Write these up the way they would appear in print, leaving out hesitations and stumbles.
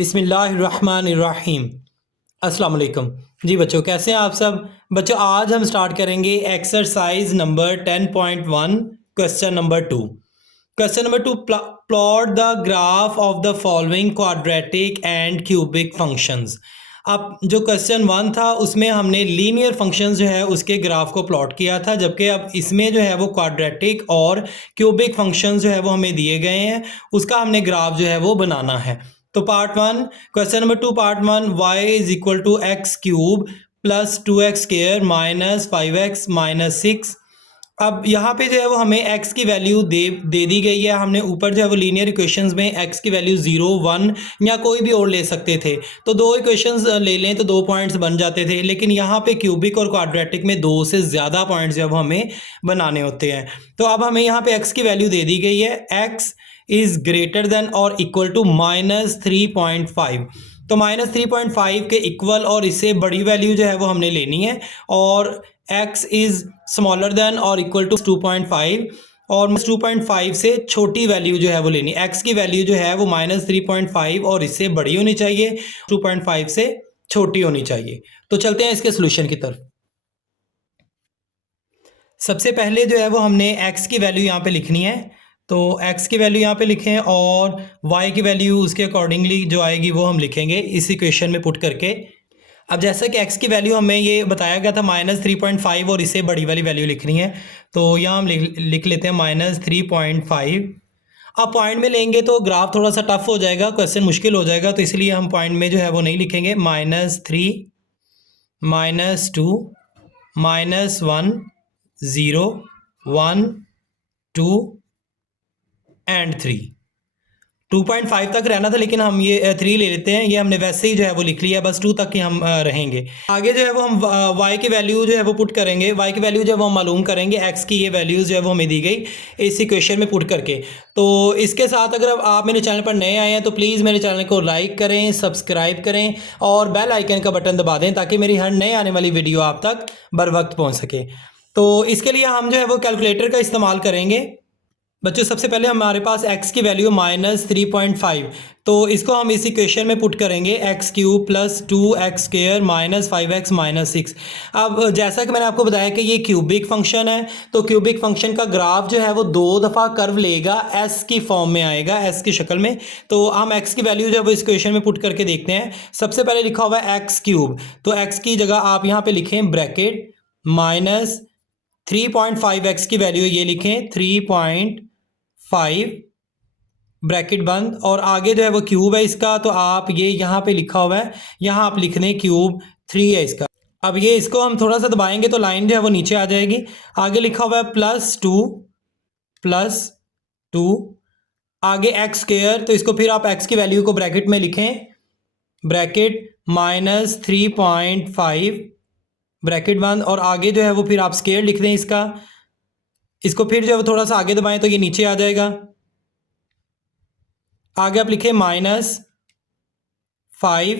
बिस्मिल्लाहिर्रहमानिर्रहीम। अस्सलाम वालेकुम। जी बच्चों, कैसे हैं आप सब? बच्चों, आज हम स्टार्ट करेंगे exercise number 10.1 question number 2। Question number 2, plot the graph of the following quadratic and cubic functions. अब जो क्वेश्चन 1 था उसमें हमने लीनियर फंक्शंस जो है उसके ग्राफ को प्लॉट किया था, जबकि अब इसमें जो है वो क्वाड्रेटिक और क्यूबिक फंक्शंस जो है वो हमें दिए गए हैं, उसका हमने ग्राफ जो है वो बनाना है। तो part 1, question number 2 part 1, y is equal to x cube plus 2x square minus 5x minus 6। अब यहाँ पे जो है वो हमें x की वैल्यू दे दी गई है। हमने ऊपर जो है वो लीनियर इक्वेशंस में x की वैल्यू 0, 1 या कोई भी और ले सकते थे, तो दो इक्वेशंस ले लें तो 2 पॉइंट्स बन जाते थे। लेकिन यहाँ पे क्यूबिक और क्वाड्रेटिक में 2 से ज़्यादा पॉइंट्स जो है वो हमें बनाने होते हैं। तो अब हमें यहाँ पे x की वैल्यू दे दी गई है, x इज ग्रेटर देन और इक्वल टू -3.5। तो -3.5 के इक्वल और इससे बड़ी वैल्यू जो है वो हमने लेनी है, और x इज स्मॉलर देन और इक्वल टू 2.5 और -2.5 से छोटी वैल्यू जो है वो लेनी है। x की वैल्यू जो है वो -3.5 और इससे बड़ी होनी चाहिए, 2.5 से छोटी होनी चाहिए। तो चलते हैं इसके सोल्यूशन की तरफ। सबसे पहले जो है वो हमने x की वैल्यू यहाँ पे लिखनी है, तो x की वैल्यू यहाँ पे लिखें और y की वैल्यू उसके अकॉर्डिंगली जो आएगी वो हम लिखेंगे इस इक्वेशन में पुट करके। अब जैसा कि x की वैल्यू हमें ये बताया गया था -3.5 और इससे बड़ी वाली वैल्यू लिखनी है, तो यहाँ हम लिख लेते हैं -3.5। अब पॉइंट में लेंगे तो ग्राफ थोड़ा सा टफ हो जाएगा, क्वेश्चन मुश्किल हो जाएगा, तो इसलिए हम पॉइंट में जो है वो नहीं लिखेंगे। -3 -2 -1 0 1 2 एंड 3। 2.5 तक रहना था लेकिन हम ये 3 ले लेते हैं, ये हमने वैसे ही जो है वो लिख लिया, बस 2 तक ही हम रहेंगे। आगे जो है वो हम y की वैल्यू जो है वो पुट करेंगे, y की वैल्यू जो है वो हम मालूम करेंगे, x की ये वैल्यूज़ जो है वो हमें दी गई इस इक्वेशन में पुट करके। तो इसके साथ अगर आप मेरे चैनल पर नए आए हैं तो प्लीज़ मेरे चैनल को लाइक करें, सब्सक्राइब करें और बेल आइकन का बटन दबा दें ताकि मेरी हर नए आने वाली वीडियो आप तक बर वक्त पहुँच सके। तो इसके लिए हम जो है वो कैलकुलेटर का इस्तेमाल करेंगे। बच्चों, सबसे पहले हमारे पास x की वैल्यू -3.5, तो इसको हम इस इक्वेशन में पुट करेंगे, x cube plus 2x square minus 5x minus 6। अब जैसा कि मैंने आपको बताया कि ये क्यूबिक फंक्शन है, तो क्यूबिक फंक्शन का ग्राफ जो है वो 2 दफ़ा कर्व लेगा, s की फॉर्म में आएगा, s की शक्ल में। तो हम x की वैल्यू जो है वो इस इक्वेशन में पुट करके देखते हैं। सबसे पहले लिखा हुआ है एक्स क्यूब, तो x की जगह आप यहाँ पे लिखें ब्रैकेट माइनस 3.5x की वैल्यू ये लिखें 3.5 ब्रैकेट बंद, और आगे जो है वो क्यूब है इसका, तो आप ये यहाँ पे लिखा हुआ है, यहाँ आप लिख दें क्यूब 3 है इसका। अब ये इसको हम थोड़ा सा दबाएंगे तो लाइन जो है वो नीचे आ जाएगी। आगे लिखा हुआ है +2 आगे एक्स स्क्वायर, तो इसको फिर आप एक्स की वैल्यू को ब्रैकेट में लिखें, ब्रैकेट -3.5 ब्रैकेट बंद, और आगे जो है वो फिर आप स्क्वायर लिख दें इसका। इसको फिर जो है थोड़ा सा आगे दबाएं तो ये नीचे आ जाएगा। आगे आप लिखें -5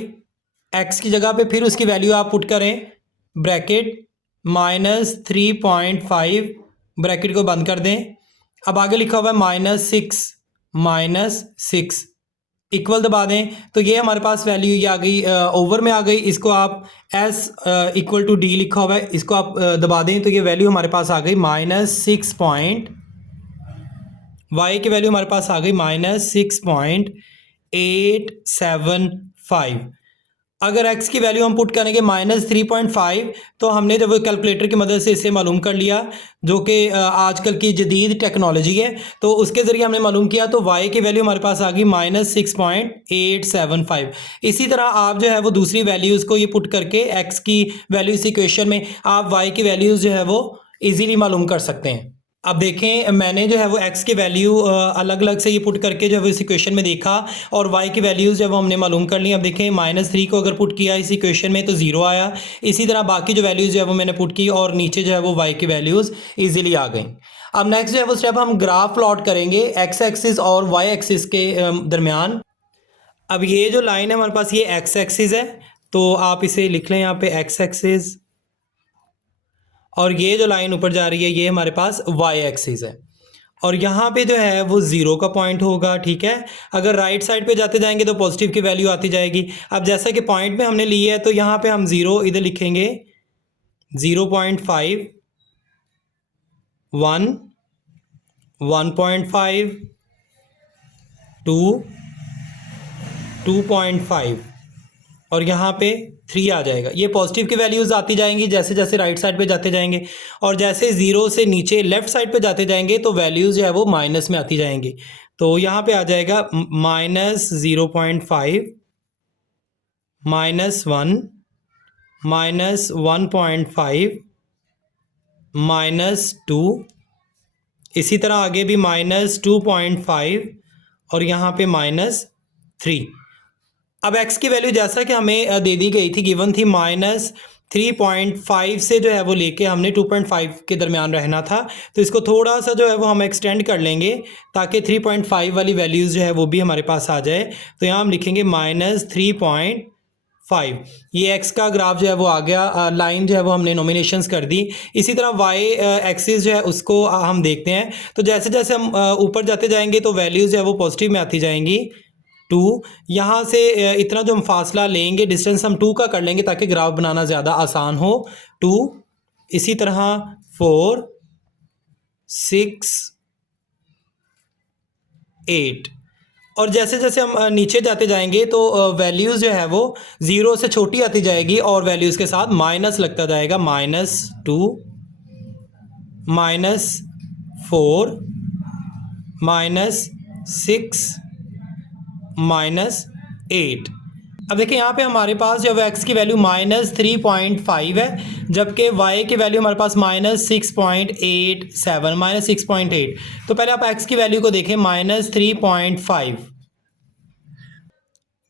एक्स की जगह पे फिर उसकी वैल्यू आप पुट करें, ब्रैकेट -3.5 ब्रैकेट को बंद कर दें। अब आगे लिखा हुआ है -6 इक्वल दबा दें, तो ये हमारे पास वैल्यू ये आ गई, ओवर में आ गई। इसको आप s इक्वल टू डी लिखा हुआ है, इसको आप दबा दें तो ये वैल्यू हमारे पास आ गई y की वैल्यू हमारे पास आ गई -6.875। अगर x की वैल्यू हम पुट करेंगे -3.5, तो हमने जब कैलकुलेटर की मदद से इसे मालूम कर लिया, जो कि आजकल की जदीद टेक्नोलॉजी है, तो उसके ज़रिए हमने मालूम किया, तो y की वैल्यू हमारे पास आ गई -6.875। इसी तरह आप जो है वो दूसरी वैल्यूज़ को ये पुट करके x की वैल्यू इस इक्वेशन में आप y की वैल्यूज़ जो है वो ईजीली मालूम कर सकते हैं। अब देखें, मैंने जो है वो x की वैल्यू अलग अलग से ये पुट करके जो है वो इस इक्वेशन में देखा, और y की वैल्यूज़ जो है वो हमने मालूम कर ली। अब देखें, -3 को अगर पुट किया इस इक्वेशन में तो 0 आया। इसी तरह बाकी जो वैल्यूज़ जो है वो मैंने पुट की और नीचे जो है वो y की वैल्यूज़ ईजिली आ गई। अब नेक्स्ट जो है वो स्टेप हम ग्राफ प्लॉट करेंगे x एक्सिस और y एक्सिस के दरमियान। अब ये जो लाइन है हमारे पास ये x एक्सिस है, तो आप इसे लिख लें यहाँ पे x एक्सिस, और ये जो लाइन ऊपर जा रही है ये हमारे पास y एक्सिस है। और यहाँ पे जो है वो 0 का पॉइंट होगा, ठीक है। अगर राइट साइड पे जाते जाएंगे तो पॉजिटिव की वैल्यू आती जाएगी। अब जैसा कि पॉइंट में हमने ली है तो यहाँ पे हम 0 इधर लिखेंगे, 0.5, 1, 1.5, 2, 2.5 और यहाँ पे 3 आ जाएगा। ये पॉजिटिव की वैल्यूज़ आती जाएंगी जैसे जैसे राइट साइड पे जाते जाएंगे, और जैसे 0 से नीचे लेफ़्ट साइड पे जाते जाएंगे तो वैल्यूज़ जो है वो माइनस में आती जाएंगी। तो यहाँ पे आ जाएगा -0.5, -1, -1.5, -2, इसी तरह आगे भी -2.5 और यहाँ पे -3। अब x की वैल्यू जैसा कि हमें दे दी गई थी, गिवन थी, -3.5 से जो है वो लेके हमने 2.5 के दरमियान रहना था। तो इसको थोड़ा सा जो है वो हम एक्सटेंड कर लेंगे ताकि 3.5 वाली वैल्यूज़ जो है वो भी हमारे पास आ जाए। तो यहाँ हम लिखेंगे -3.5। ये x का ग्राफ जो है वो आ गया, लाइन जो है वो हमने नॉमिनेशंस कर दी। इसी तरह y एक्सिस जो है उसको हम देखते हैं। तो जैसे जैसे हम ऊपर जाते जाएंगे तो वैल्यूज़ जो है वो पॉजिटिव में आती जाएंगी। 2, यहाँ से इतना जो हम फासला लेंगे, डिस्टेंस हम 2 का कर लेंगे ताकि ग्राफ बनाना ज़्यादा आसान हो। 2, इसी तरह 4, 6, 8 और जैसे जैसे हम नीचे जाते जाएंगे तो वैल्यूज़ जो है वो 0 से छोटी आती जाएगी और वैल्यूज़ के साथ माइनस लगता जाएगा। -2, -4, -6, -8। अब देखिए यहाँ पे हमारे पास जब x की वैल्यू -3.5 है, जबकि y की वैल्यू हमारे पास -6.87, -6.8। तो पहले आप x की वैल्यू को देखें, -3.5।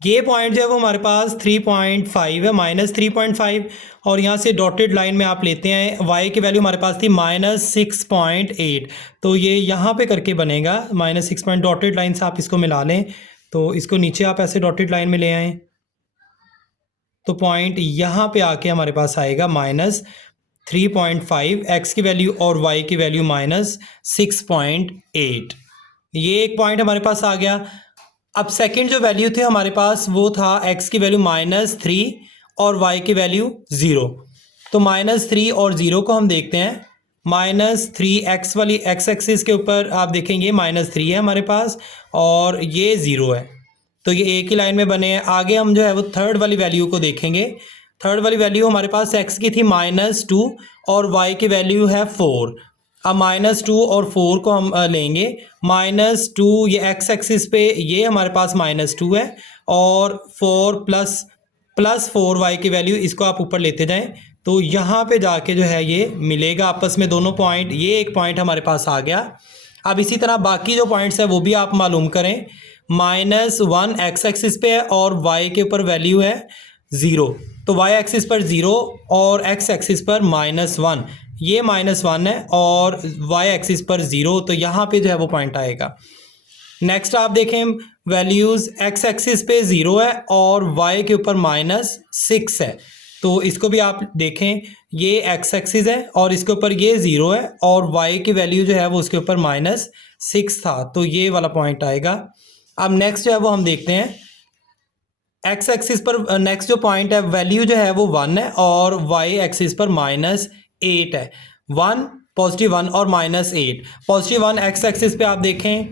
ये पॉइंट जो है वो हमारे पास 3.5 है, -3.5, और यहाँ से डॉटेड लाइन में आप लेते हैं। y की वैल्यू हमारे पास थी -6.8, तो ये यहाँ पे करके बनेगा -6 डॉटेड लाइन से आप इसको मिला लें। तो इसको नीचे आप ऐसे डॉटेड लाइन में ले आएँ तो पॉइंट यहाँ पे आके हमारे पास आएगा -3.5, x की वैल्यू और y की वैल्यू -6.8। ये एक पॉइंट हमारे पास आ गया। अब सेकंड जो वैल्यू थे हमारे पास वो था x की वैल्यू -3 और y की वैल्यू 0। तो -3 और 0 को हम देखते हैं। -3 x वाली x एक्सिस के ऊपर आप देखेंगे -3 है हमारे पास और ये 0 है, तो ये एक ही लाइन में बने हैं। आगे हम जो है वो थर्ड वाली वैल्यू को देखेंगे। थर्ड वाली वैल्यू हमारे पास x की थी -2 और y की वैल्यू है 4। अब -2 और 4 को हम लेंगे। -2 ये x एक्सिस पे ये हमारे पास -2 है और 4 प्लस 4y की वैल्यू, इसको आप ऊपर लेते जाएं तो यहाँ पे जाके जो है ये मिलेगा आपस में दोनों पॉइंट। ये एक पॉइंट हमारे पास आ गया। अब इसी तरह बाकी जो पॉइंट्स है वो भी आप मालूम करें। -1 x एक्सिस पे है और y के ऊपर वैल्यू है 0, तो y एक्सिस पर 0 और x एक्सिस पर -1, ये -1 है और y एक्सिस पर 0, तो यहाँ पे जो है वो पॉइंट आएगा। नेक्स्ट आप देखें, वैल्यूज़ x एक्सिस पे 0 है और y के ऊपर -6 है, तो इसको भी आप देखें, ये x एक्सिस है और इसके ऊपर ये 0 है और y की वैल्यू जो है वो उसके ऊपर -6 था, तो ये वाला पॉइंट आएगा। अब नेक्स्ट जो है वो हम देखते हैं, x एक्सिस पर नेक्स्ट जो पॉइंट है वैल्यू जो है वो 1 है और y एक्सिस पर -8 है। 1 +1 और -8। +1 x एक्सिस पे आप देखें,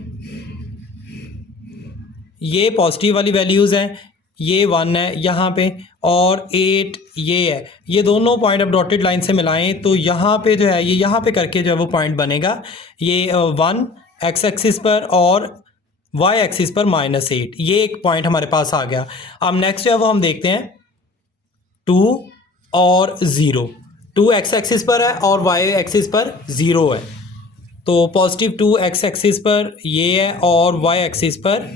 ये पॉजिटिव वाली वैल्यूज़ हैं, ये 1 है यहाँ पे और 8 ये है। ये दोनों पॉइंट अब डॉटेड लाइन से मिलाएं तो यहाँ पे जो है ये यहाँ पे करके जो है वो पॉइंट बनेगा। ये 1 x एक्सिस पर और y एक्सिस पर -8, ये एक पॉइंट हमारे पास आ गया। अब नेक्स्ट जो है वो हम देखते हैं 2 और 0। 2 x एक्सिस पर है और y एक्सिस पर 0 है, तो +2 x एक्सिस पर ये है और y एक्सिस पर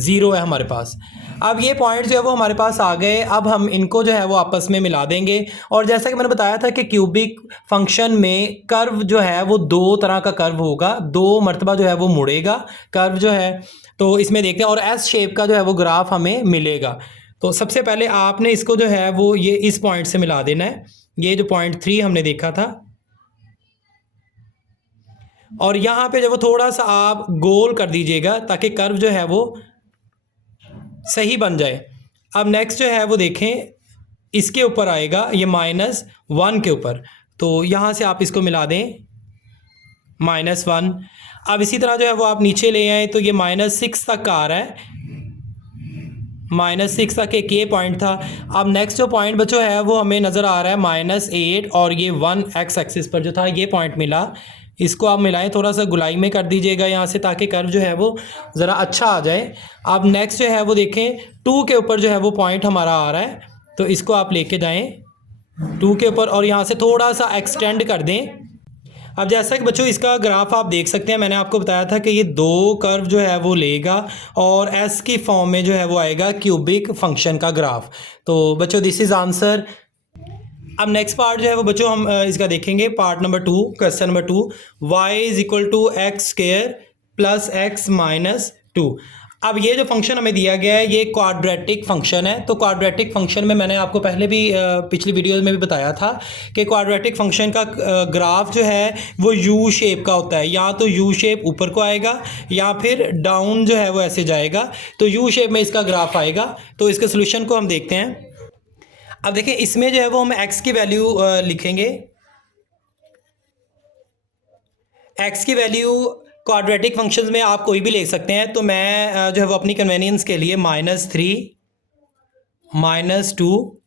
0 है हमारे पास। अब ये पॉइंट जो है वो हमारे पास आ गए। अब हम इनको जो है वो आपस में मिला देंगे। और जैसा कि मैंने बताया था कि क्यूबिक फंक्शन में कर्व जो है वो 2 तरह का कर्व होगा, 2 मरतबा जो है वो मुड़ेगा कर्व जो है। तो इसमें देखते हैं और एस शेप का जो है वो ग्राफ हमें मिलेगा। तो सबसे पहले आपने इसको जो है वो ये इस पॉइंट से मिला देना है। ये जो पॉइंट 3 हमने देखा था, और यहाँ पे जब वो थोड़ा सा आप गोल कर दीजिएगा ताकि कर्व जो है वो सही बन जाए। अब नेक्स्ट जो है वो देखें, इसके ऊपर आएगा ये -1 के ऊपर, तो यहाँ से आप इसको मिला दें -1। अब इसी तरह जो है वो आप नीचे ले आए तो ये -6 तक आ रहा है, -6 तक एक ये पॉइंट था। अब नेक्स्ट जो पॉइंट बचो है वो हमें नज़र आ रहा है -8 और ये 1 एक्स एक्सिस पर जो था ये पॉइंट मिला। इसको आप मिलाएं, थोड़ा सा गुलाई में कर दीजिएगा यहाँ से ताकि कर्व जो है वो ज़रा अच्छा आ जाए। अब नेक्स्ट जो है वो देखें 2 के ऊपर जो है वो पॉइंट हमारा आ रहा है, तो इसको आप लेके जाएं 2 के ऊपर और यहाँ से थोड़ा सा एक्सटेंड कर दें। अब जैसा कि बच्चों इसका ग्राफ आप देख सकते हैं, मैंने आपको बताया था कि ये 2 कर्व जो है वो लेगा और एस की फॉर्म में जो है वो आएगा क्यूबिक फंक्शन का ग्राफ। तो बच्चों दिस इज़ आंसर। अब नेक्स्ट पार्ट जो है वो बच्चों हम इसका देखेंगे, part number 2, question number 2, y = x² + x - 2। अब ये जो फंक्शन हमें दिया गया है ये क्वाड्रेटिक फंक्शन है। तो क्वाड्रेटिक फंक्शन में मैंने आपको पहले भी पिछली वीडियोस में भी बताया था कि क्वाड्रेटिक फंक्शन का ग्राफ जो है वो यू शेप का होता है, या तो यू शेप ऊपर को आएगा या फिर डाउन जो है वो ऐसे जाएगा, तो यू शेप में इसका ग्राफ आएगा। तो इसके सोल्यूशन को हम देखते हैं। अब देखिए इसमें जो है वो हम x की वैल्यू लिखेंगे। x की वैल्यू क्वाड्रेटिक फंक्शंस में आप कोई भी ले सकते हैं, तो मैं जो है वो अपनी कन्वीनियंस के लिए -3 -2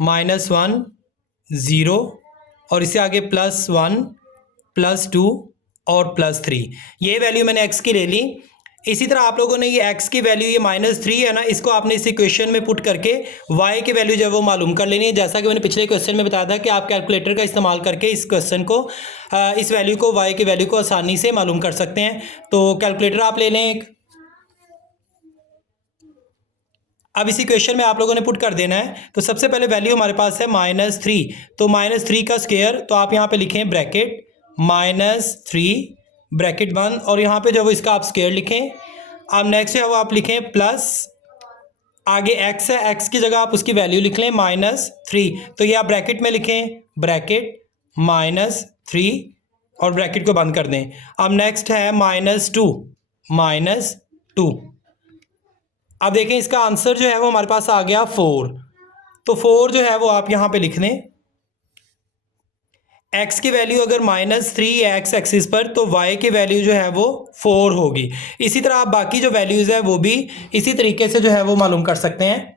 -1 0 और इससे आगे +1 +2 और +3 ये वैल्यू मैंने x की ले ली। इसी तरह आप लोगों ने ये x की वैल्यू ये -3 है ना, इसको आपने इस इक्वेशन में पुट करके y की वैल्यू जो है वो मालूम कर लेनी है। जैसा कि मैंने पिछले क्वेश्चन में बताया था कि आप कैलकुलेटर का इस्तेमाल करके इस क्वेश्चन को इस वैल्यू को y की वैल्यू को आसानी से मालूम कर सकते हैं। तो कैलकुलेटर आप ले लें एक। अब इसी क्वेश्चन में आप लोगों ने पुट कर देना है। तो सबसे पहले वैल्यू हमारे पास है -3, तो -3 का स्क्वायर, तो आप यहाँ पे लिखें ब्रैकेट -3 ब्रैकेट बंद और यहाँ पे जो वो इसका आप स्क्वायर लिखें। अब नेक्स्ट है वो आप लिखें प्लस, आगे x है, x की जगह आप उसकी वैल्यू लिख लें -3, तो ये आप ब्रैकेट में लिखें ब्रैकेट -3 और ब्रैकेट को बंद कर दें। अब नेक्स्ट है -2 अब देखें इसका आंसर जो है वो हमारे पास आ गया 4, तो 4 जो है वो आप यहाँ पे लिख दें। x की वैल्यू अगर -3 है x एक्सिस पर, तो y की वैल्यू जो है वो 4 होगी। इसी तरह आप बाकी जो वैल्यूज़ है वो भी इसी तरीके से जो है वो मालूम कर सकते हैं।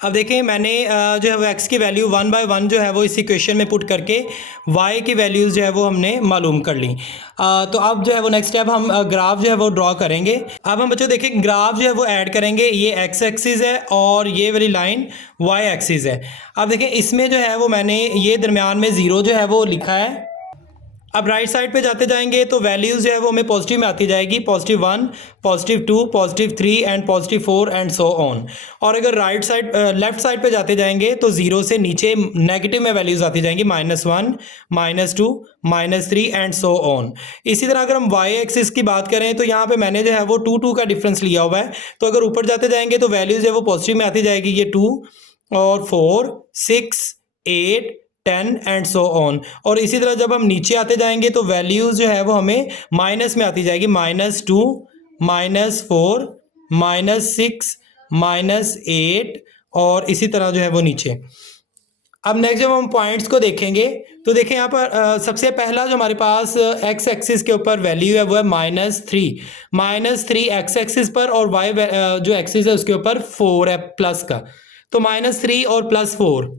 अब देखें मैंने जो है वो x की वैल्यू 1 बाय 1 जो है वो इस इक्वेशन में पुट करके y की वैल्यूज़ जो है वो हमने मालूम कर ली। तो अब जो है वो नेक्स्ट स्टेप हम ग्राफ जो है वो ड्रॉ करेंगे। अब हम बच्चों देखें ग्राफ जो है वो ऐड करेंगे, ये x एक्सिस है और ये वाली लाइन y एक्सिस है। अब देखें इसमें जो है वो मैंने ये दरमियान में 0 जो है वो लिखा है। अब राइट साइड पे जाते जाएंगे तो वैल्यूज़ जो है वो हमें पॉजिटिव में आती जाएगी, +1 +2 +3 एंड +4 एंड सो ऑन। और अगर राइट साइड लेफ्ट साइड पे जाते जाएंगे तो 0 से नीचे नेगेटिव में वैल्यूज़ आती जाएंगी, -1 -2 -3 एंड सो ऑन। इसी तरह अगर हम y एक्सिस की बात करें तो यहाँ पे मैंने जो है वो 2 का डिफरेंस लिया हुआ है, तो अगर ऊपर जाते जाएंगे तो वैल्यूज़ जो है वो पॉजिटिव में आती जाएगी, ये 2 और 4 6 8 10 एंड सो ऑन। और इसी तरह जब हम नीचे आते जाएंगे तो वैल्यूज़ जो है वो हमें माइनस में आती जाएगी, -2 -4 -6 -8 और इसी तरह जो है वो नीचे। अब नेक्स्ट जब हम पॉइंट्स को देखेंगे तो देखें यहाँ पर सबसे पहला जो हमारे पास x एक्सिस के ऊपर वैल्यू है वो है -3 x एक्सिस पर, और y जो एक्सिस है उसके ऊपर 4 है प्लस का, तो -3 और +4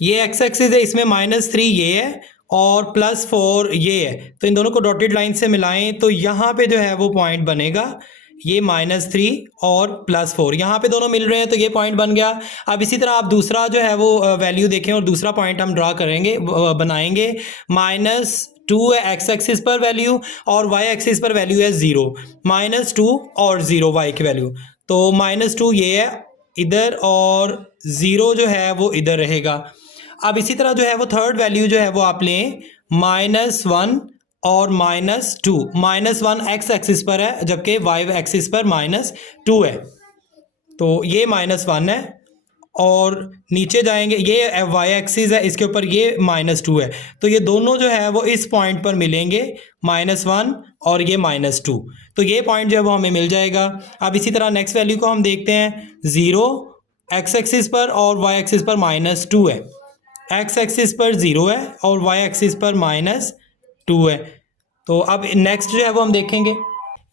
ये x एक्सिस है, इसमें -3 ये है और +4 ये है, तो इन दोनों को डॉटेड लाइन से मिलाएं तो यहाँ पे जो है वो पॉइंट बनेगा, ये -3 और +4 यहाँ पे दोनों मिल रहे हैं तो ये पॉइंट बन गया। अब इसी तरह आप दूसरा जो है वो वैल्यू देखें और दूसरा पॉइंट हम ड्रा करेंगे, बनाएंगे। -2 है x एक्सिस पर वैल्यू और y एक्सिस पर वैल्यू है 0, -2 और 0 y की वैल्यू, तो -2 ये है इधर और 0 जो है वो इधर रहेगा। अब इसी तरह जो है वो थर्ड वैल्यू जो है वो आप लें -1 और -2, -1 x एक्सिस पर है जबकि y एक्सिस पर -2 है, तो ये -1 है और नीचे जाएंगे, ये वाई एक्सिस है, इसके ऊपर ये -2 है, तो ये दोनों जो है वो इस पॉइंट पर मिलेंगे, -1 और ये -2, तो ये पॉइंट जो है वो हमें मिल जाएगा। अब इसी तरह नेक्स्ट वैल्यू को हम देखते हैं, 0 एक्स एक्सिस पर और वाई एक्सिस पर -2 है, एक्स एक्सिस पर 0 है और वाई एक्सिस पर -2 है। तो अब नेक्स्ट जो है वो हम देखेंगे,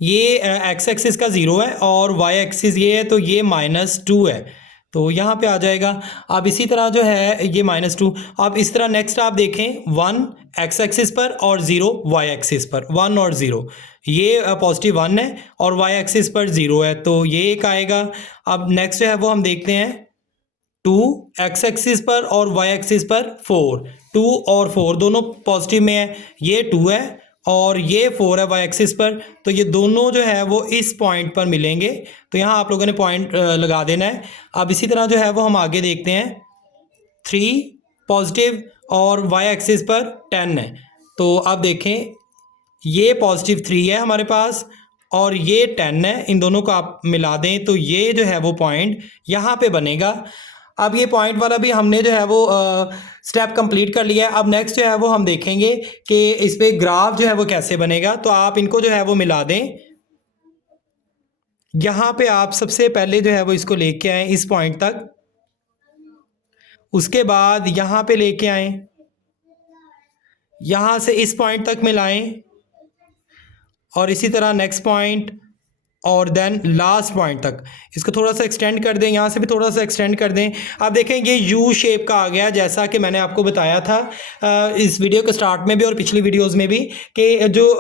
ये एक्स एक्सिस का 0 है और वाई एक्सिस ये है, तो ये -2 है, तो यहाँ पे आ जाएगा। अब इसी तरह जो है ये -2, अब इस तरह नेक्स्ट आप देखें, 1 एक्स एक्सिस पर और 0 वाई एक्सिस पर, 1 और 0, ये पॉजिटिव 1 है और वाई एक्सिस पर 0 है, तो ये एक आएगा। अब नेक्स्ट जो है वो हम देखते हैं, 2 एक्स एक्सिस पर और वाई एक्सिस पर 4, 2 और 4 दोनों पॉजिटिव में है, ये 2 है और ये 4 है वाई एक्सिस पर, तो ये दोनों जो है वो इस पॉइंट पर मिलेंगे, तो यहाँ आप लोगों ने पॉइंट लगा देना है। अब इसी तरह जो है वो हम आगे देखते हैं, 3 पॉजिटिव और वाई एक्सिस पर 10 है, तो अब देखें ये पॉजिटिव 3 है हमारे पास और ये 10 है, इन दोनों को आप मिला दें तो ये जो है वो पॉइंट यहाँ पे बनेगा। अब ये पॉइंट वाला भी हमने जो है वो स्टेप कंप्लीट कर लिया है। अब नेक्स्ट जो है वो हम देखेंगे कि इस पे ग्राफ जो है वो कैसे बनेगा, तो आप इनको जो है वो मिला दें। यहाँ पे आप सबसे पहले जो है वो इसको लेके आए इस पॉइंट तक, उसके बाद यहाँ पे लेके आए, यहाँ से इस पॉइंट तक मिलाएं और इसी तरह नेक्स्ट पॉइंट और देन लास्ट पॉइंट तक इसको थोड़ा सा एक्सटेंड कर दें, यहाँ से भी थोड़ा सा एक्सटेंड कर दें। अब देखें ये यू शेप का आ गया, जैसा कि मैंने आपको बताया था इस वीडियो के स्टार्ट में भी और पिछली वीडियोस में भी, कि जो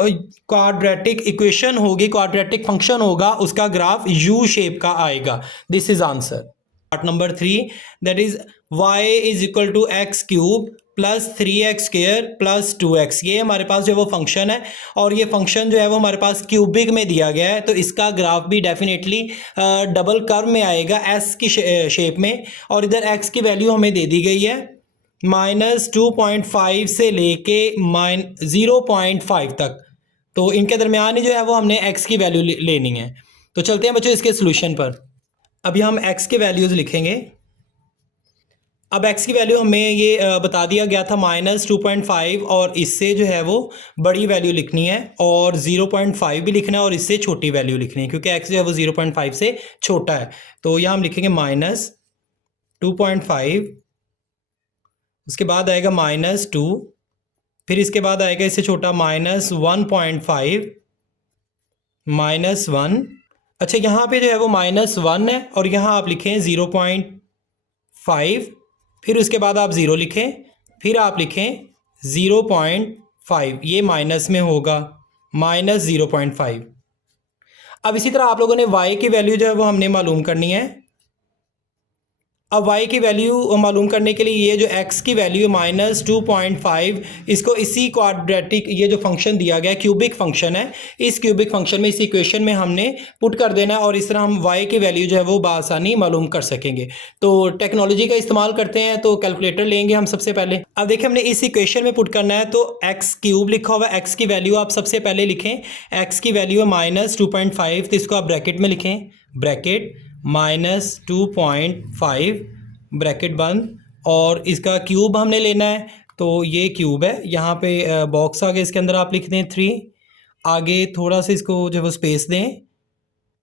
क्वाड्रेटिक इक्वेशन होगी, क्वाड्रेटिक फंक्शन होगा, उसका ग्राफ यू शेप का आएगा। This is answer. Part number 3, that is y is equal to x cube plus 3x square plus 2x, ये हमारे पास जो वो फंक्शन है और ये फंक्शन जो है वो हमारे पास क्यूबिक में दिया गया है, तो इसका ग्राफ भी डेफिनेटली डबल कर्व में आएगा, s की शेप में, और इधर x की वैल्यू हमें दे दी गई है -2.5 से लेके -0.5 तक, तो इनके दरमियान ही जो है वो हमने x की वैल्यू लेनी है। तो चलते हैं बच्चों इसके सोल्यूशन पर। अभी हम x के वैल्यूज़ लिखेंगे। अब x की वैल्यू हमें ये बता दिया गया था -2.5, और इससे जो है वो बड़ी वैल्यू लिखनी है और 0.5 भी लिखना है और इससे छोटी वैल्यू लिखनी है, क्योंकि x जो है वो 0.5 से छोटा है। तो यहाँ हम लिखेंगे -2.5, उसके बाद आएगा -2, फिर इसके बाद आएगा इससे छोटा -1.5, -1। अच्छा, यहाँ पे जो है वो -1 है और यहाँ आप लिखें 0.5, फिर उसके बाद आप 0 लिखें, फिर आप लिखें 0.5, ये माइनस में होगा -0.5। अब इसी तरह आप लोगों ने y की वैल्यू जो है वो हमने मालूम करनी है। अब y की वैल्यू मालूम करने के लिए ये जो x की वैल्यू -2.5, इसको इसी क्वाड्रेटिक ये जो फंक्शन दिया गया है, क्यूबिक फंक्शन है, इस क्यूबिक फंक्शन में, इस इक्वेशन में हमने पुट कर देना है और इस तरह हम y की वैल्यू जो है वो बआसानी मालूम कर सकेंगे। तो टेक्नोलॉजी का इस्तेमाल करते हैं, तो कैलकुलेटर लेंगे हम सबसे पहले। अब देखिए हमने इस इक्वेशन में पुट करना है, तो x³ लिखा हुआ है, x की वैल्यू आप सबसे पहले लिखें, x की वैल्यू है -2.5, तो इसको आप ब्रैकेट में लिखें, ब्रैकेट -2.5 ब्रैकेट बंद, और इसका क्यूब हमने लेना है, तो ये क्यूब है, यहाँ पे बॉक्स आगे इसके अंदर आप लिख दें 3, आगे थोड़ा सा इसको जो है वो स्पेस दें,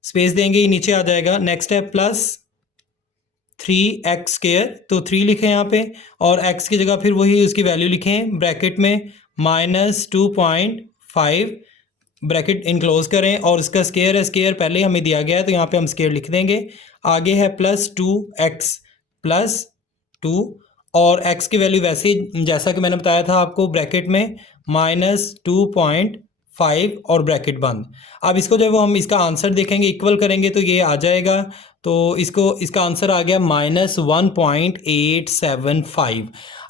स्पेस देंगे ये नीचे आ जाएगा। नेक्स्ट है +3x स्क्वायर, तो 3 लिखें यहाँ पे और x की जगह फिर वही उसकी वैल्यू लिखें, ब्रैकेट में -2.5 ब्रैकेट इनक्लोज करें, और इसका स्केयर है, स्केयर पहले हमें दिया गया है तो यहाँ पे हम स्केयर लिख देंगे। आगे है +2x +2, और x की वैल्यू वैसे ही जैसा कि मैंने बताया था आपको, ब्रैकेट में -2.5 और ब्रैकेट बंद। अब इसको जब हम इसका आंसर देखेंगे, इक्वल करेंगे तो ये आ जाएगा, तो इसका आंसर आ गया -1.875।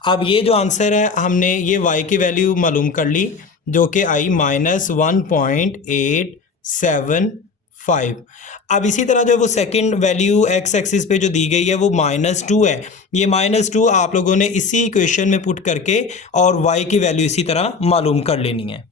अब ये जो आंसर है हमने ये y की वैल्यू मालूम कर ली, जो कि आई -1.875। अब इसी तरह जो वो सेकंड वैल्यू x एक्सिस पे जो दी गई है वो -2 है, ये -2 आप लोगों ने इसी इक्वेशन में पुट करके और y की वैल्यू इसी तरह मालूम कर लेनी है।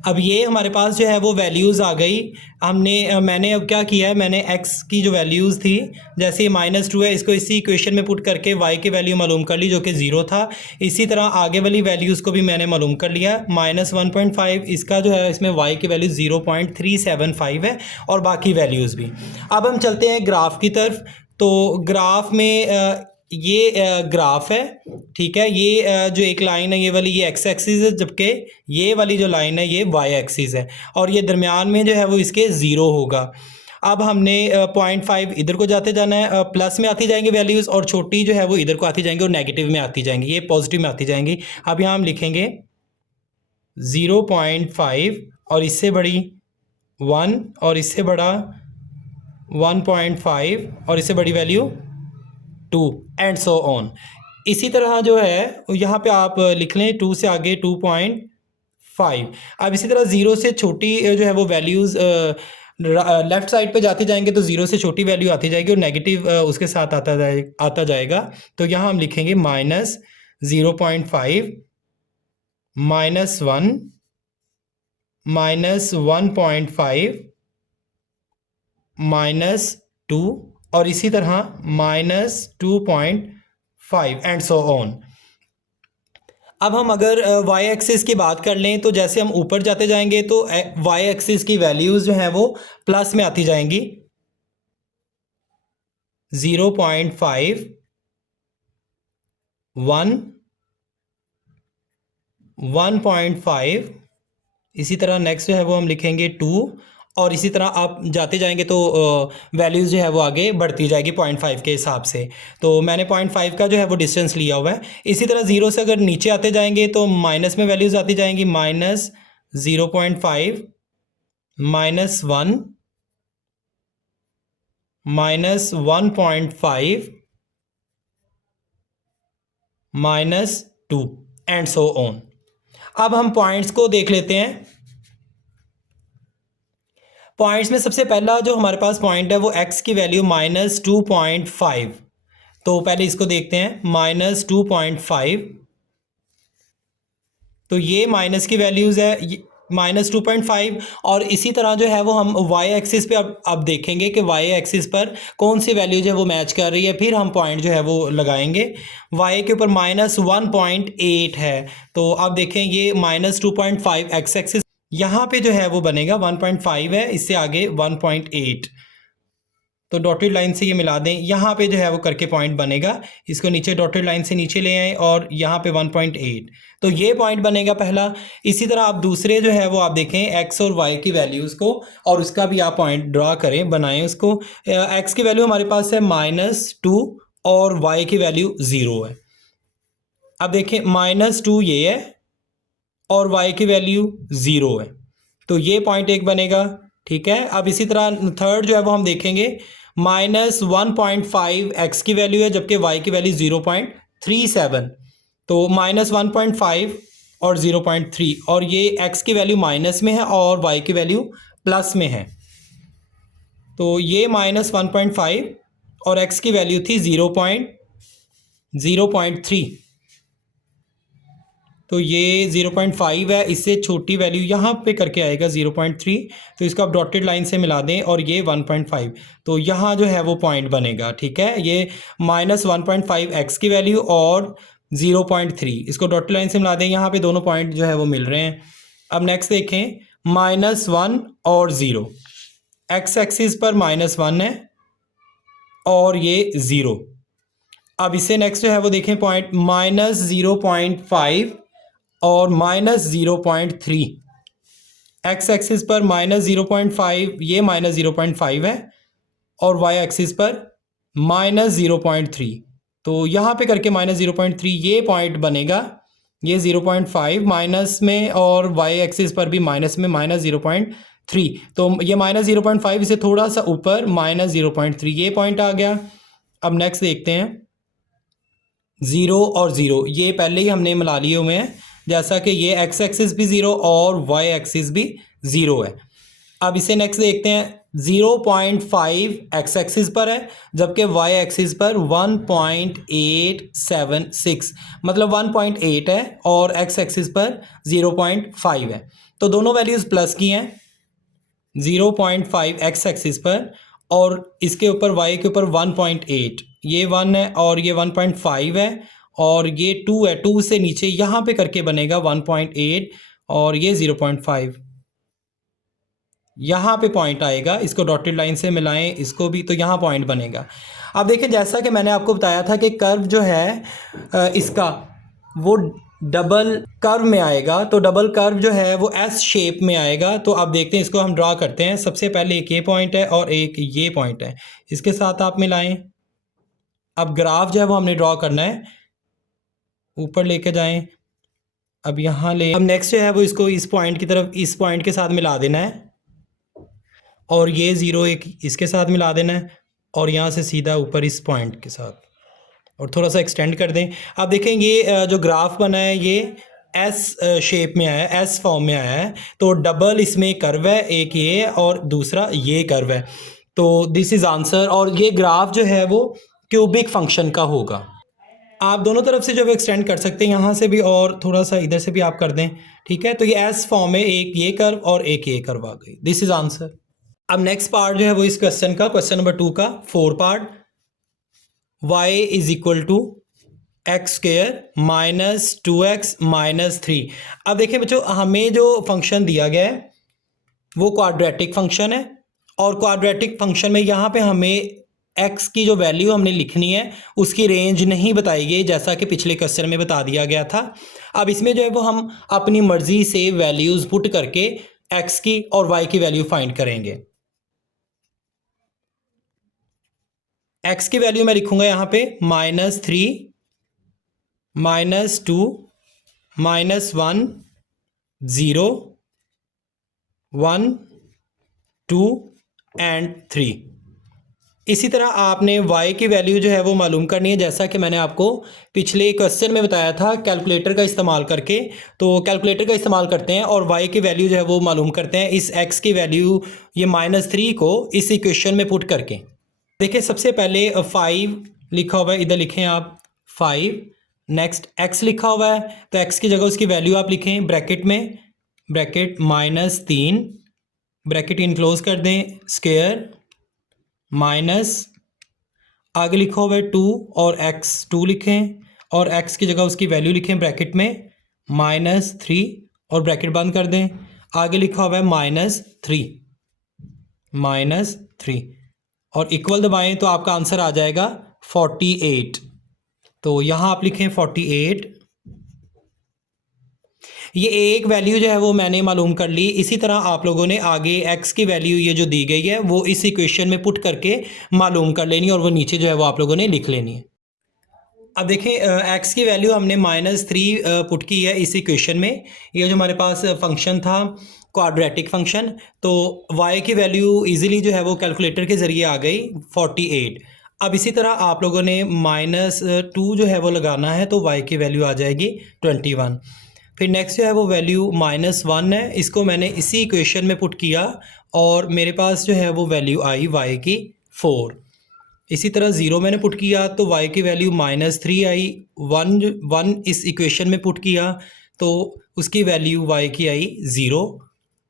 अब ये हमारे पास जो है वो वैल्यूज़ आ गई। मैंने अब क्या किया है, मैंने x की जो वैल्यूज़ थी, जैसे -2 है, इसको इसी इक्वेशन में पुट करके y की वैल्यू मालूम कर ली जो कि 0 था। इसी तरह आगे वाली वैल्यूज़ को भी मैंने मालूम कर लिया। -1.5 इसका जो है, इसमें y की वैल्यू 0.375 है और बाकी वैल्यूज़ भी। अब हम चलते हैं ग्राफ की तरफ। तो ग्राफ में ये ग्राफ है, ठीक है। ये जो एक लाइन है ये वाली, ये x एक्सिस है, जबकि ये वाली जो लाइन है ये y एक्सिस है, और ये दरमियान में जो है वो इसके 0 होगा। अब हमने 0.5 इधर को जाते जाना है, प्लस में आती जाएंगी वैल्यूज़, और छोटी जो है वो इधर को आती जाएंगी और नेगेटिव में आती जाएंगी, ये पॉजिटिव में आती जाएंगी। अब यहाँ हम लिखेंगे 0.5 और इससे बड़ी 1 और इससे बड़ा 1.5 और इससे बड़ी वैल्यू 2 एंड सो ऑन। इसी तरह जो है यहाँ पे आप लिख लें 2 से आगे 2.5। अब इसी तरह 0 से छोटी जो है वो वैल्यूज़ लेफ़्ट साइड पे जाते जाएंगे तो 0 से छोटी वैल्यू आती जाएगी और नेगेटिव उसके साथ आता जाएगा। तो यहाँ हम लिखेंगे -0.5 -1 -1.5 -2 और इसी तरह -2.5 एंड सो ऑन। अब हम अगर y एक्सिस की बात कर लें तो जैसे हम ऊपर जाते जाएंगे तो y एक्सिस की वैल्यूज़ जो हैं वो प्लस में आती जाएंगी। 0.5 1 1.5, इसी तरह नेक्स्ट जो है वो हम लिखेंगे 2, और इसी तरह आप जाते जाएंगे तो वैल्यूज़ जो है वो आगे बढ़ती जाएगी 0.5 के हिसाब से। तो मैंने 0.5 का जो है वो डिस्टेंस लिया हुआ है। इसी तरह 0 से अगर नीचे आते जाएंगे तो माइनस में वैल्यूज़ आती जाएंगी, -0.5 -1 -1.5 -2 एंड सो ऑन। अब हम पॉइंट्स को देख लेते हैं। पॉइंट्स में सबसे पहला जो हमारे पास पॉइंट है वो x की वैल्यू -2.5। तो पहले इसको देखते हैं, -2.5। तो ये माइनस की वैल्यूज़ है, -2.5। और इसी तरह जो है वो हम y एक्सिस पे अब देखेंगे कि y एक्सिस पर कौन सी वैल्यू जो है वो मैच कर रही है, फिर हम पॉइंट जो है वो लगाएंगे। y के ऊपर -1.8 है, तो अब देखें ये -2.5 x एक्सिस यहाँ पे जो है वो बनेगा 1.5 है, इससे आगे 1.8। तो डॉटेड लाइन से ये मिला दें, यहाँ पे जो है वो करके पॉइंट बनेगा। इसको नीचे डॉटेड लाइन से नीचे ले आएँ और यहाँ पे 1.8, तो ये पॉइंट बनेगा पहला। इसी तरह आप दूसरे जो है वो आप देखें x और y की वैल्यूज़ को, और उसका भी आप पॉइंट ड्रा करें, बनाएं उसको। x की वैल्यू हमारे पास है -2 और y की वैल्यू 0 है। अब देखें -2 ये है और y की वैल्यू 0 है, तो ये पॉइंट एक बनेगा, ठीक है। अब इसी तरह थर्ड जो है वो हम देखेंगे, -1.5 x की वैल्यू है जबकि y की वैल्यू 0.37, तो -1.5 और 0.3, और ये x की वैल्यू माइनस में है और y की वैल्यू प्लस में है। तो ये -1.5 और x की वैल्यू थी 0.3, तो ये 0.5 है, इससे छोटी वैल्यू यहाँ पे करके आएगा 0.3, तो इसको आप डॉटेड लाइन से मिला दें और ये 1.5, तो यहाँ जो है वो पॉइंट बनेगा, ठीक है। ये -1.5 x की वैल्यू और 0.3, इसको डॉटेड लाइन से मिला दें, यहाँ पे दोनों पॉइंट जो है वो मिल रहे हैं। अब नेक्स्ट देखें, -1 और 0, x एक्सिस पर -1 है और ये 0। अब इससे नेक्स्ट जो है वो देखें पॉइंट -0.5 और -0.3, x एक्सिस पर -0.5, ये -0.5 है, और y एक्सिस पर -0.3, तो यहाँ पे करके -0.3 ये पॉइंट बनेगा। ये 0.5 माइनस में और y एक्सिस पर भी माइनस में -0.3, तो ये -0.5 से थोड़ा सा ऊपर -0.3, ये पॉइंट आ गया। अब नेक्स्ट देखते हैं, 0 और 0 ये पहले ही हमने मिला लिए हुए हैं, जैसा कि ये x एक्सिस भी 0 और y एक्सिस भी 0 है। अब इसे नेक्स्ट देखते हैं, 0.5 x एक्सिस पर है जबकि y एक्सिस पर 1.876, मतलब 1.8 है और x एक्सिस पर 0.5 है। तो दोनों वैल्यूज़ प्लस की हैं 0.5 एक्स एक्सिस पर, और इसके ऊपर वाई के ऊपर 1.8, ये 1 है और ये 1.5 है और ये 2 है, 2 से नीचे यहाँ पे करके बनेगा 1.8 और ये 0.5, यहाँ पे पॉइंट आएगा। इसको डॉटेड लाइन से मिलाएं इसको भी, तो यहाँ पॉइंट बनेगा। अब देखें, जैसा कि मैंने आपको बताया था कि कर्व जो है इसका वो डबल कर्व में आएगा, तो डबल कर्व जो है वो एस शेप में आएगा। तो आप देखते हैं, इसको हम ड्रा करते हैं। सबसे पहले एक ये पॉइंट है और एक ये पॉइंट है, इसके साथ आप मिलाएं। अब ग्राफ जो है वो हमने ड्रॉ करना है, ऊपर लेके जाएं, अब यहाँ ले, अब नेक्स्ट जो है वो इसको इस पॉइंट की तरफ इस पॉइंट के साथ मिला देना है, और ये 0 एक इसके साथ मिला देना है, और यहाँ से सीधा ऊपर इस पॉइंट के साथ, और थोड़ा सा एक्सटेंड कर दें। आप देखें ये जो ग्राफ बना है ये एस शेप में आया है, एस फॉर्म में आया है। तो डबल इसमें कर्व है, एक ये और दूसरा ये कर्व है। तो दिस इज़ आंसर। और ये ग्राफ जो है वो क्यूबिक फंक्शन का होगा। आप दोनों तरफ से जो है एक्सटेंड कर सकते हैं, यहाँ से भी और थोड़ा सा इधर से भी आप कर दें, ठीक है। तो ये एस फॉर्म है, एक ये कर्व और एक ये कर्व आ गई। This is answer. अब नेक्स्ट पार्ट जो है वो इस क्वेश्चन का, क्वेश्चन नंबर 2 का 4 part, y is equal to x square minus 2x minus 3। अब देखिए बच्चों, हमें जो फंक्शन दिया गया है वो क्वाड्रेटिक फंक्शन है, और क्वाड्रेटिक फंक्शन में यहाँ पे हमें x की जो वैल्यू हमने लिखनी है उसकी रेंज नहीं बताई गई, जैसा कि पिछले क्वेश्चन में बता दिया गया था। अब इसमें जो है वो हम अपनी मर्जी से वैल्यूज़ पुट करके x की और y की वैल्यू फाइंड करेंगे। x की वैल्यू मैं लिखूंगा यहाँ पे -3 -2 -1 0 1 2 एंड 3। इसी तरह आपने y की वैल्यू जो है वो मालूम करनी है, जैसा कि मैंने आपको पिछले क्वेश्चन में बताया था कैलकुलेटर का इस्तेमाल करके। तो कैलकुलेटर का इस्तेमाल करते हैं और y की वैल्यू जो है वो मालूम करते हैं, इस x की वैल्यू ये -3 को इस इक्वेशन में पुट करके। देखिए, सबसे पहले 5 लिखा हुआ है, इधर लिखें आप 5। नेक्स्ट x लिखा हुआ है, तो x की जगह उसकी वैल्यू आप लिखें ब्रैकेट में, ब्रैकेट -3 ब्रैकेट इनक्लोज कर दें, स्क्वायर माइनस, आगे लिखा हुआ है 2 और x 2 लिखें, और x की जगह उसकी वैल्यू लिखें ब्रैकेट में -3 और ब्रैकेट बंद कर दें। आगे लिखा हुआ है -3 और इक्वल दबाएं तो आपका आंसर आ जाएगा 48। तो यहाँ आप लिखें 48। ये एक वैल्यू जो है वो मैंने मालूम कर ली। इसी तरह आप लोगों ने आगे x की वैल्यू ये जो दी गई है वो इस इक्वेशन में पुट करके मालूम कर लेनी, और वो नीचे जो है वो आप लोगों ने लिख लेनी है। अब देखें, x की वैल्यू हमने -3 पुट की है इस इक्वेशन में। ये जो हमारे पास फंक्शन था क्वाड्रेटिक फंक्शन, तो y की वैल्यू इजीली जो है वो कैलकुलेटर के ज़रिए आ गई 48। अब इसी तरह आप लोगों ने -2 जो है वो लगाना है, तो y की वैल्यू आ जाएगी 21। फिर नेक्स्ट जो है वो वैल्यू -1 है, इसको मैंने इसी इक्वेशन में पुट किया और मेरे पास जो है वो वैल्यू आई y की 4। इसी तरह 0 मैंने पुट किया तो y की वैल्यू -3 आई। 1 इस इक्वेशन में पुट किया तो उसकी वैल्यू y की आई 0।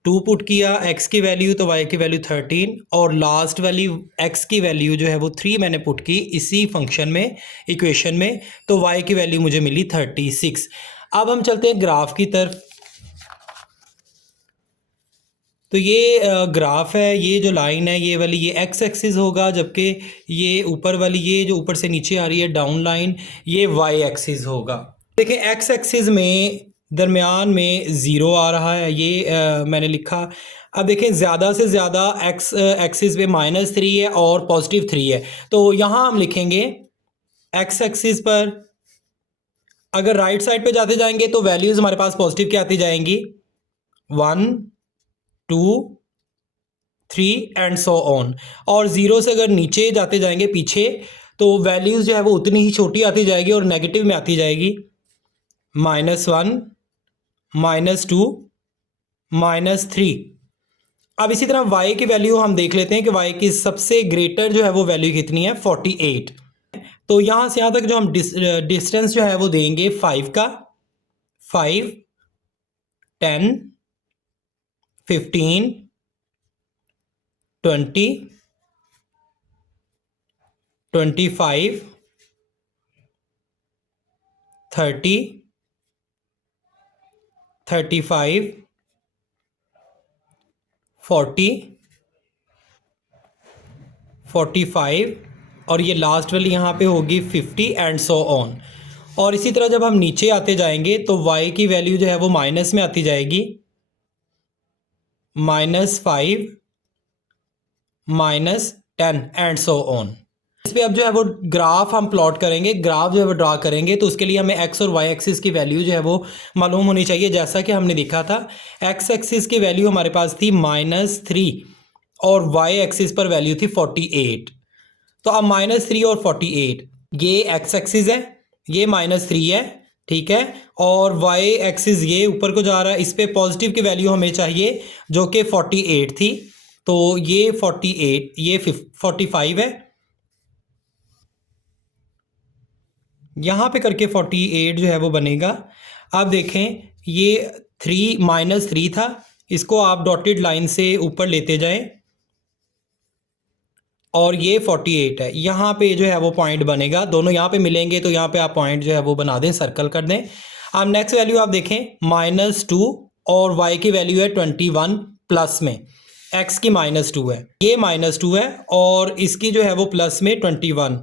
2 पुट किया x की वैल्यू, तो y की वैल्यू 13, और लास्ट वाली x की वैल्यू जो है वो 3 मैंने पुट की इसी फंक्शन में, इक्वेशन में, तो y की वैल्यू मुझे मिली 36। अब हम चलते हैं ग्राफ की तरफ। तो ये ग्राफ है, ये जो लाइन है ये वाली, ये x एक्सिस होगा, जबकि ये ऊपर वाली, ये जो ऊपर से नीचे आ रही है डाउन लाइन, ये y एक्सिस होगा। देखिए, x एक्सिस में दरमियान में 0 आ रहा है, ये मैंने लिखा। अब देखें, ज़्यादा से ज़्यादा x एक्सिस पे -3 है और +3 है, तो यहाँ हम लिखेंगे x एक्सिस पर अगर राइट साइड पे जाते जाएंगे तो वैल्यूज़ हमारे पास पॉजिटिव की आती जाएंगी, 1 2 3 एंड सो ऑन। और 0 से अगर नीचे जाते जाएंगे पीछे, तो वैल्यूज़ जो है वो उतनी ही छोटी आती जाएगी और नेगेटिव में आती जाएगी, -1 -2 -3। अब इसी तरह y की वैल्यू हम देख लेते हैं कि y की सबसे ग्रेटर जो है वो वैल्यू कितनी है, 48। तो यहाँ से यहाँ तक जो हम डिस्टेंस जो है वो देंगे 5 का, 5 10 15, 20, 25, 30, 35, 40, 45 और ये लास्ट वाली यहाँ पे होगी 50 एंड सो ऑन। और इसी तरह जब हम नीचे आते जाएंगे तो y की वैल्यू जो है वो माइनस में आती जाएगी, -5, -10 एंड सो ऑन। इस पे अब जो है वो ग्राफ हम प्लॉट करेंगे, ग्राफ जो है वो ड्रा करेंगे। तो उसके लिए हमें x और y एक्सिस की वैल्यू जो है वो मालूम होनी चाहिए। जैसा कि हमने देखा था x एक्सिस की वैल्यू हमारे पास थी -3 और y एक्सिस पर वैल्यू थी 48। तो अब -3 और 48 ये x एक्सिस है, ये -3 है, ठीक है, और y एक्सिस ये ऊपर को जा रहा है। इस पे पॉजिटिव की वैल्यू हमें चाहिए जो कि 48 थी। तो ये 48, ये 45 है, यहाँ पे करके 48 जो है वो बनेगा। अब देखें ये -3 था, इसको आप डॉटेड लाइन से ऊपर लेते जाएं और ये 48 है, यहाँ पे जो है वो पॉइंट बनेगा। दोनों यहाँ पे मिलेंगे तो यहाँ पे आप पॉइंट जो है वो बना दें, सर्कल कर दें। अब नेक्स्ट वैल्यू आप देखें -2 और y की वैल्यू है 21 प्लस में, x की -2 है, ये -2 है और इसकी जो है वो प्लस में 21।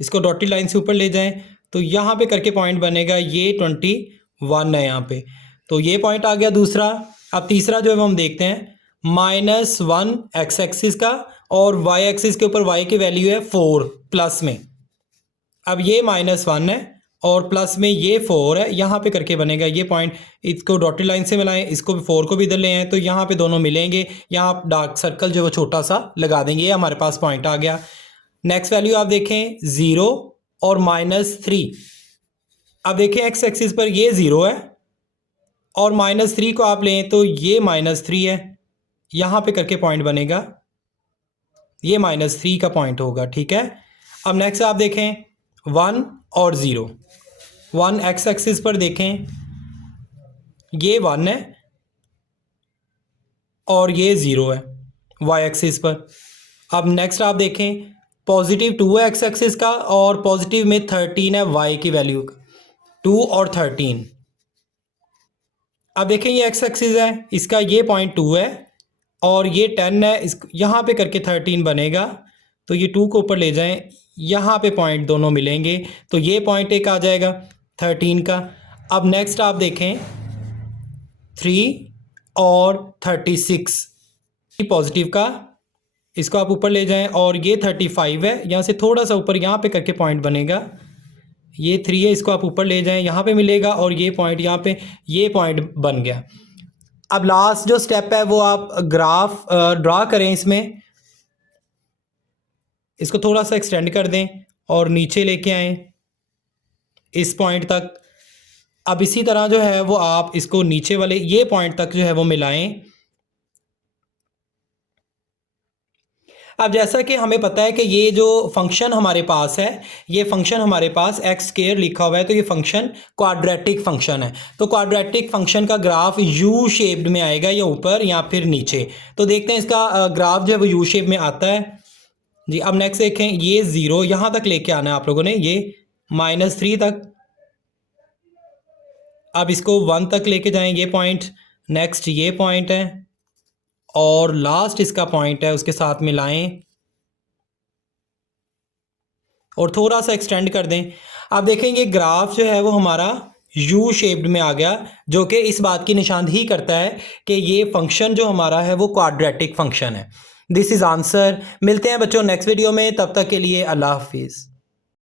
इसको डॉटेड लाइन से ऊपर ले जाएं तो यहाँ पे करके पॉइंट बनेगा, ये 21 है यहाँ पे। तो ये पॉइंट आ गया दूसरा। अब तीसरा जो है वो हम देखते हैं, -1 x एक्सिस का और y एक्सिस के ऊपर y की वैल्यू है 4 प्लस में। अब ये -1 है और प्लस में ये 4 है, यहाँ पे करके बनेगा ये पॉइंट। इसको डॉटेड लाइन से मिलाएं, इसको भी 4 को भी इधर ले आएँ तो यहाँ पे दोनों मिलेंगे। यहाँ आप डार्क सर्कल जो वो छोटा सा लगा देंगे, ये हमारे पास पॉइंट आ गया। नेक्स्ट वैल्यू आप देखें 0 और -3। अब देखें x एक्सिस पर ये 0 है और -3 को आप लें तो ये -3 है, यहाँ पे करके पॉइंट बनेगा, ये -3 का पॉइंट होगा, ठीक है। अब नेक्स्ट आप देखें 1 और 0। 1 x एक्सिस पर देखें ये 1 है और ये 0 है y एक्सिस पर। अब नेक्स्ट आप देखें +2 है x एक्सिस का और पॉजिटिव में 13 है y की वैल्यू का, 2 और 13। अब देखें ये x एक्सिस है, इसका ये पॉइंट 2 है और ये 10 है, इस यहाँ पे करके 13 बनेगा। तो ये 2 को ऊपर ले जाएं, यहाँ पे पॉइंट दोनों मिलेंगे तो ये पॉइंट एक आ जाएगा 13 का। अब नेक्स्ट आप देखें 3 और 36 पॉजिटिव का, इसको आप ऊपर ले जाएं और ये 35 है, यहाँ से थोड़ा सा ऊपर यहाँ पे करके पॉइंट बनेगा, ये 3 है, इसको आप ऊपर ले जाएं, यहाँ पे मिलेगा और ये पॉइंट यहाँ पे, ये पॉइंट बन गया। अब लास्ट जो स्टेप है वो आप ग्राफ ड्रा करें। इसमें इसको थोड़ा सा एक्सटेंड कर दें और नीचे लेके आएं इस पॉइंट तक। अब इसी तरह जो है वो आप इसको नीचे वाले ये पॉइंट तक जो है वो मिलाएं। अब जैसा कि हमें पता है कि ये जो फंक्शन हमारे पास है, ये फंक्शन हमारे पास x² लिखा हुआ है, तो ये फंक्शन क्वाड्रेटिक फंक्शन है। तो क्वाड्रेटिक फंक्शन का ग्राफ यू शेप्ड में आएगा, या ऊपर या फिर नीचे। तो देखते हैं इसका ग्राफ जो है वो यू शेप में आता है जी। अब नेक्स्ट देखें, ये 0 यहाँ तक लेके आना है आप लोगों ने, ये -3 तक। अब इसको 1 तक लेके जाएं, ये पॉइंट, नेक्स्ट ये पॉइंट है और लास्ट इसका पॉइंट है, उसके साथ मिलाएं और थोड़ा सा एक्सटेंड कर दें। अब देखेंगे ग्राफ जो है वो हमारा यू शेप्ड में आ गया, जो कि इस बात की निशानदही करता है कि ये फंक्शन जो हमारा है वो क्वाड्रेटिक फंक्शन है। This is answer. मिलते हैं बच्चों नेक्स्ट वीडियो में, तब तक के लिए अल्लाह हाफिज़।